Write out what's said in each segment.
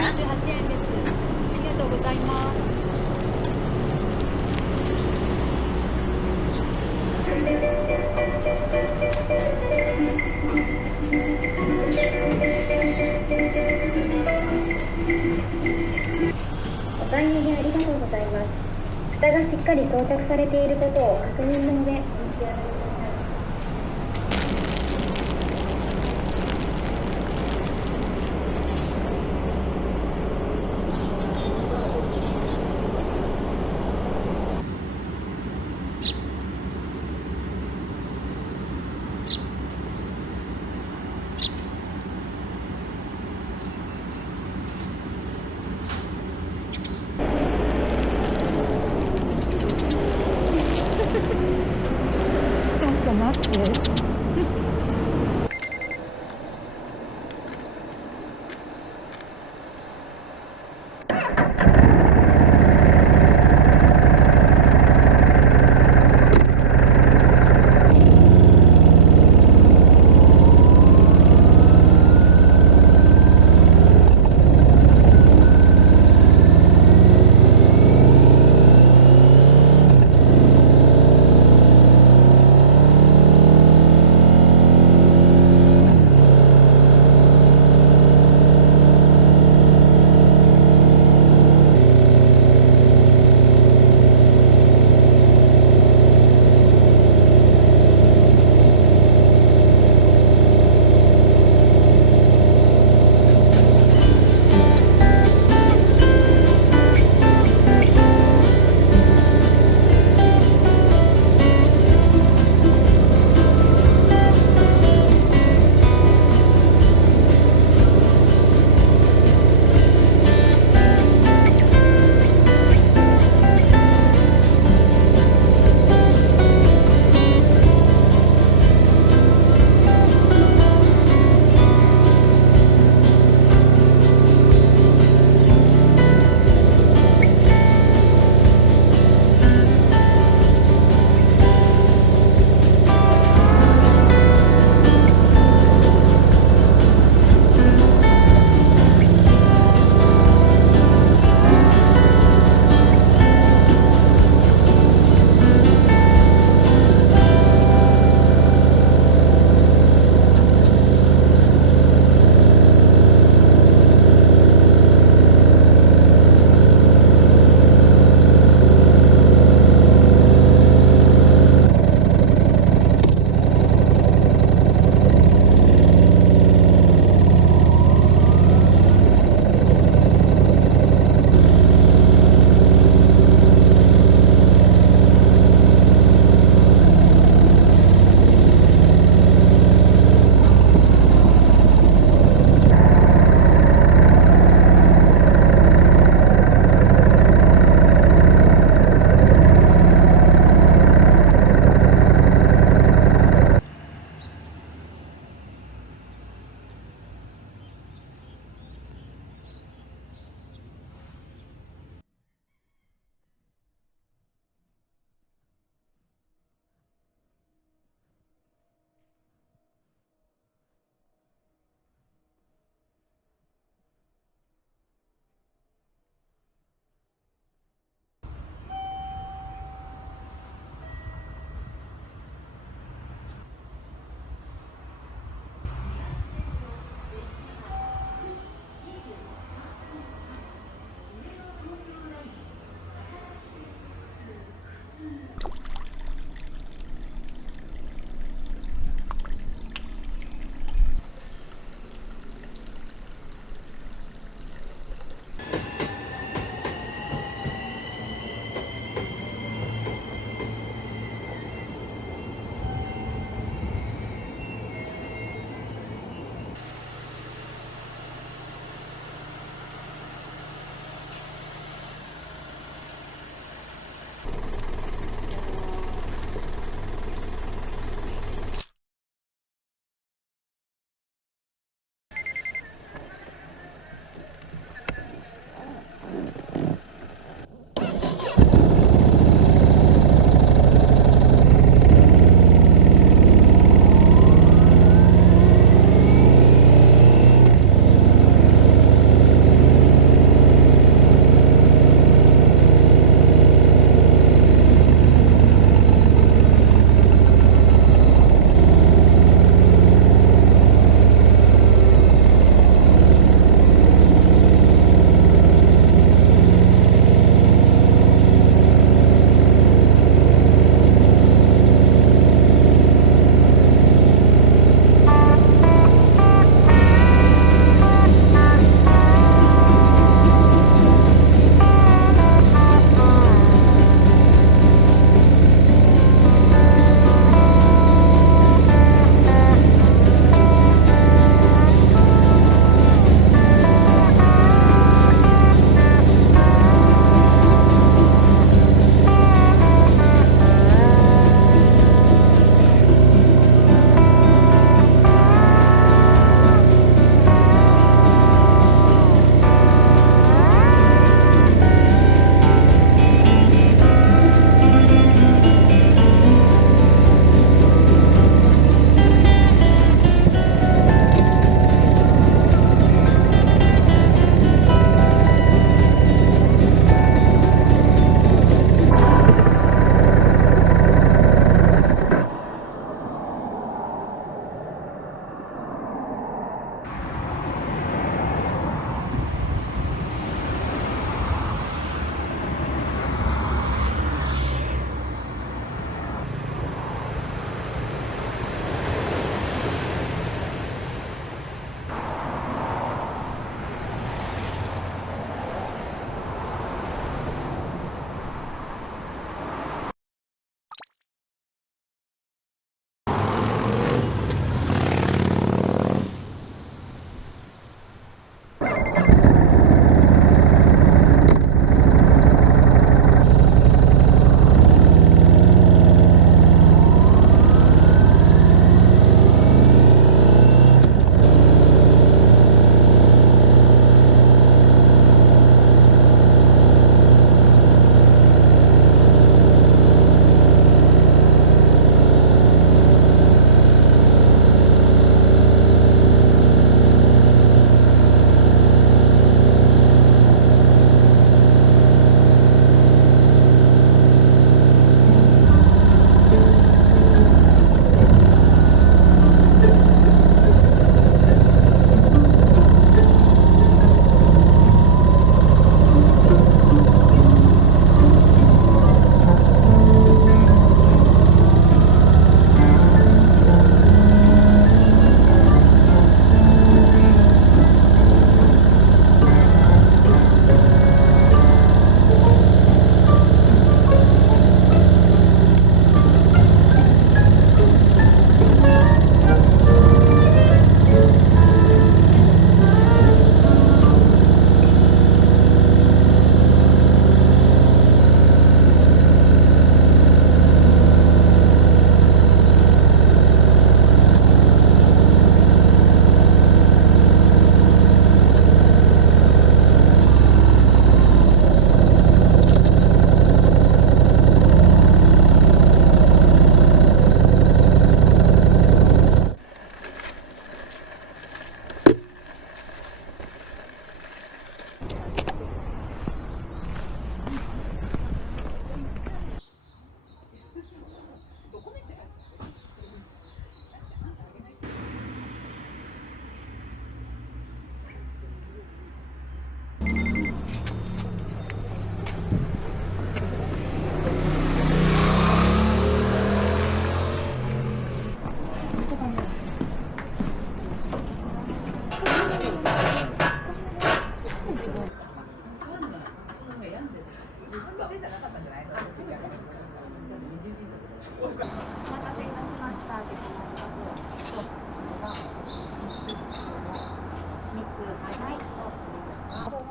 円です。ありがとうございます。お買い上げありがとうございます。蓋がしっかり装着されていることを確認の上、お召し上がりください。ちょっと待って。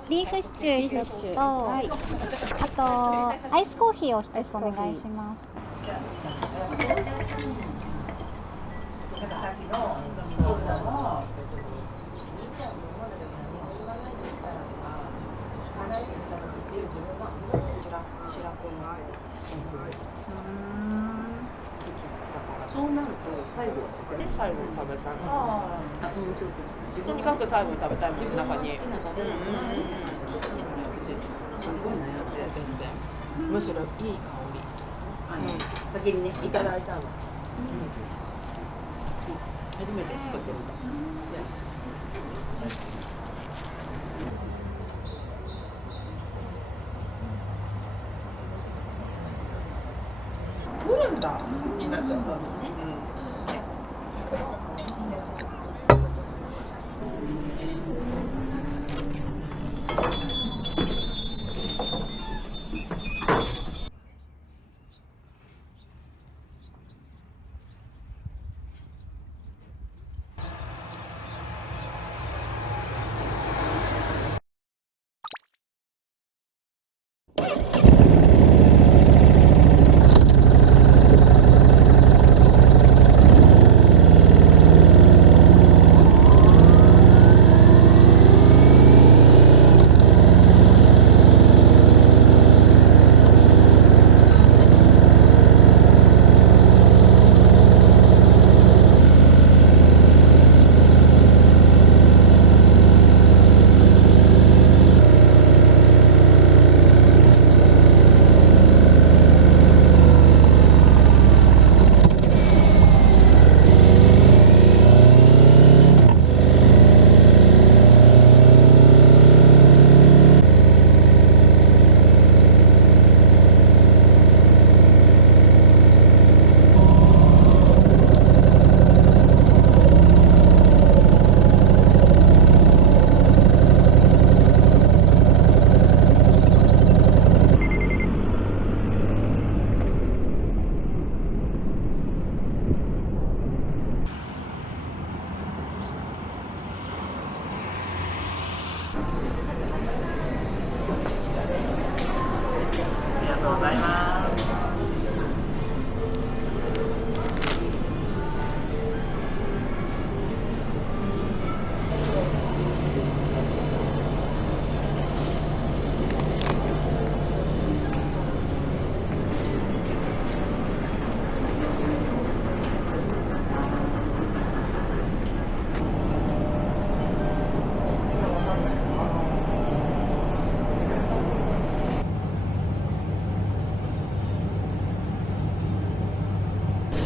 ビーフシチュー一つと、あとアイスコーヒーを一つお願いします。そうなると最後はそこで最後に食べたい。とにかく最後に食べたいもん中に。すごい悩んで全然。むしろいい香り。先にねいただいたの。初めて作ってみた。来るんだになっちゃったのね。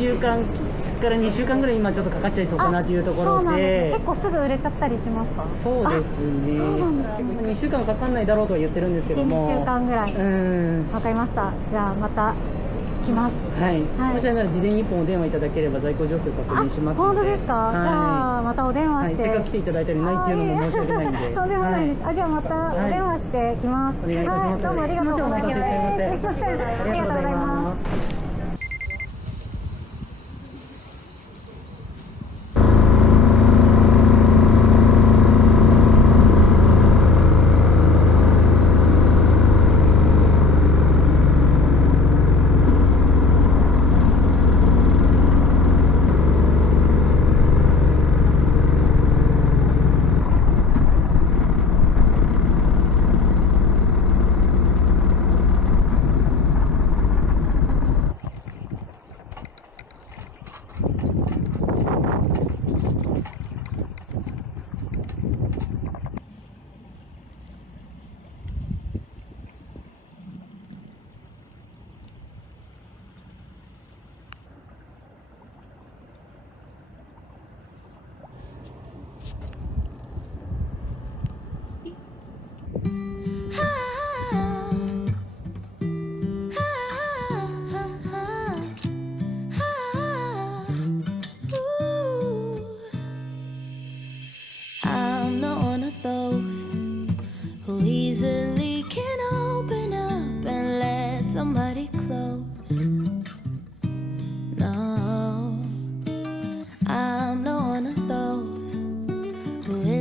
1週間から2週間ぐらい今ちょっとかかっちゃいそうかなっていうところで、結構すぐ売れちゃったりしますか？そうですね。そうなんですね。2週間かかんないだろうとは言ってるんですけども、1、2週間ぐらい。わかりました。じゃあまた来ます。はい。もしあれなら事前に1本お電話いただければ在庫状況確認しますので。本当ですか？じゃあまたお電話して。せっかく来ていただいたりないっていうのも申し訳ないんで。とんでもないです。じゃあまたお電話してきます。お願いいたします。どうもありがとうございます。お待たせしちゃいませ。ありがとうございます。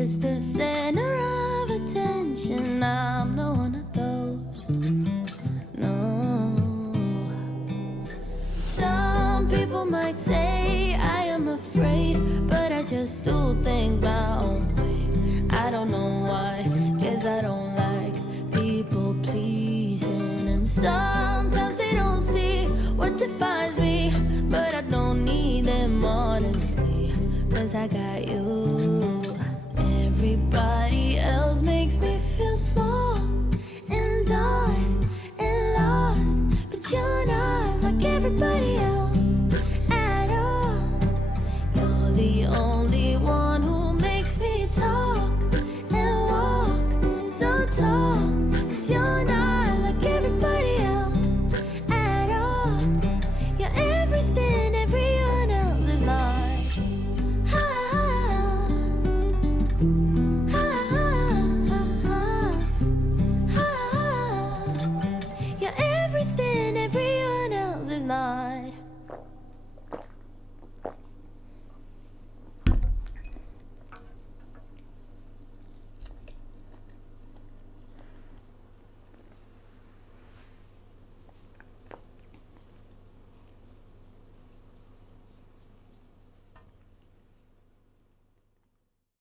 is the center of attention. say I am afraid, but I just do things my own way. I don't know why, guess I don't like people pleasing. And sometimes they don't see what defines me, but I don't need them honestly, cause I got you. Everybody else makes me feel small and odd and lost, but you're not.